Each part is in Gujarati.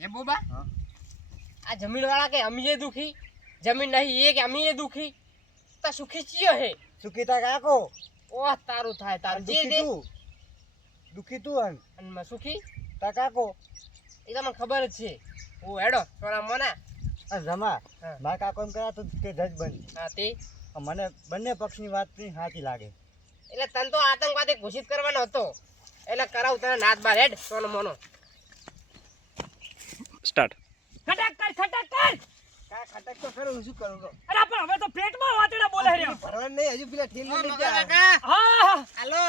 એ બોબા હા આ જમીન વાળા કે અમીએ દુખી જમીન નહીં એ કે અમીએ દુખી તા સુખી ચિયો હે સુખીતા કાકો ઓહ તારું થાય તારું જે દે દુખી તું અને સુખી તા કાકો એ તમને ખબર જ છે ઓ હેડો સોના મના આ જમા હા. મારા કાકો એમ કર્યા તો તે જજ બની હા તે મને બંને પક્ષની વાત સાચી લાગે એટલે તને તો આતંકવાદી ઘોષિત કરવાનો હતો એટલે કરાવ તને નાત બાર હેડ સોનો મોનો સ્ટાર્ટ. ખટક કર કા ખટક તો કરું શું કરું તો અરે પણ હવે તો પેટમાં વાતડા બોલે રે ભરવા નહીં હજુ પેલા ઠેલી લઈ જા હા હાલો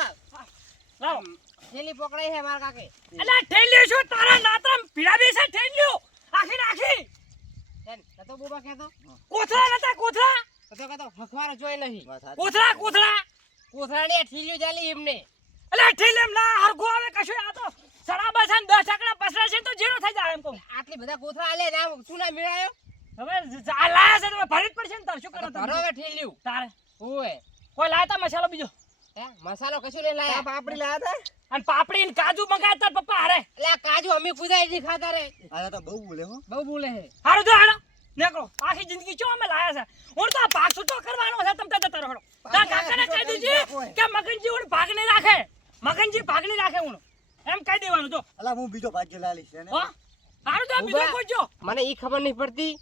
લાવ થેલી પકડાઈ હે માર કાકે અલા ઠેલ્યો છો તારા નાતરામ પીડાબી છે ઠેલ્યો આખી હેડ તો બોબા કહેતો કોથળા નતા કોથળા કહેતો હખવારો જોઈ નહીં કોથળા કોથરાણી ઠીલ્યું ચાલી એમને અલા ઠેલેમ ના હરગો આવે કશું આ તો સડાબા છે 10 ટકડા પસરા છે તો જીરો થઈ જાય એમ કહું આટલી બધા કોથરા આલે ના તું ના મેળાયો હવે આ લાયા છે તમે ભરી જ પડશે ને તાર શું કરો ભરો હવે ઠીલ્યું તારે ઓય કોઈ લાયતા મસાલો બીજો હે મસાલો કશું નહીં લાયા પાપડી લાયા તા અને પાપડી ને કાજુ મંગાયા તાર પપ્પા હારે એટલે આ કાજુ અમે કુદાઈ જી ખાતા રે આ તો બહુ બોલે હો બહુ બોલે હે હારું જો હાલો નેકો આખી જિંદગી ચો અમે લાયા છે હું તો આ ભાગ છૂટો કરવાનો છે તમ જતા રહો તા કાકાને કહી દેજે કે મગનજી હું ભાગ નહીં રાખે મગનજી ભાગ નહીં રાખે હું એમ કહી દેવાનું જો અલા હું બીજો ભાગ્ય લાલીશ એને હો હારું તો બીજો પૂછજો મને ઈ ખબર નહીં પડતી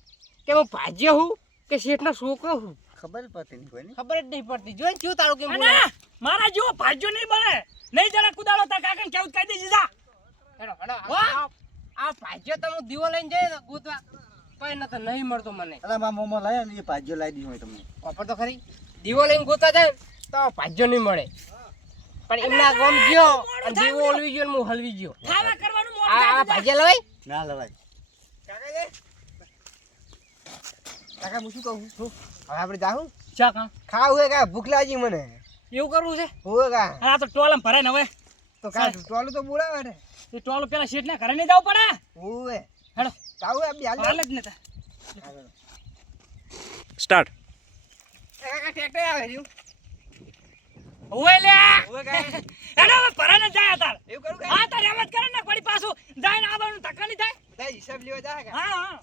કે હું ભાજ્યો હું કે શેઠનો છોકરો હું ખબર જ પડતી નહીં કોઈને ખબર જ નહીં પડતી જોઈને ચૂ તારું કેમ બોલે અને મારા જેવો ભાજ્યો નહીં બને નહીં જરા કુદાડો તા કાકાને કેવું કહી દેજે જા હેડો હેડો વાહ! આ ભાજ્યો તો હું દીવો લઈને જઈએ ને ગોતવા કઈ નતો નહીં મળતો મને અલા મારા મોમો લાયા ને એ ભાગ્ય લાવી દીધું હોય તમને ખબર તો ખરી દીવો લઈને ગોતવા જાય તો ભાજ્યો નહીં મળે પણ એમના ગમ ગયો અને દીવો ઓલવી ગયો ને હું હલવી ગયો ખાવા કરવાનું મોઢું આ થાય ભાજ્યા લવાય ના લવાય કાકા હું શું કહું હવે આપણે જાઉં ચા કા ખાવું હે કા ભૂખ લાગી મને એવું કરવું છે હોવે કા આ તો ટોલમ ભરાય ને હવે તો કા ટોલું તો બોલાવે ને એ ટોલ પેલા શેઠ ને ઘરે નહીં જવું પડે હોવે હેડો જાવું હે બે હાલ જ નતા સ્ટાર્ટ. કાકા ટ્રેક્ટર આવે રહ્યું ઓય લે ઓય કાકા હેડો હવે ભરાય ને જાય તાર એવું કરું હા તાર એમ જ કરે ને પડી પાછું જાય ને આવવાનું ધક્કા નહીં થાય બધા હિસાબ લેવા જાય હા હા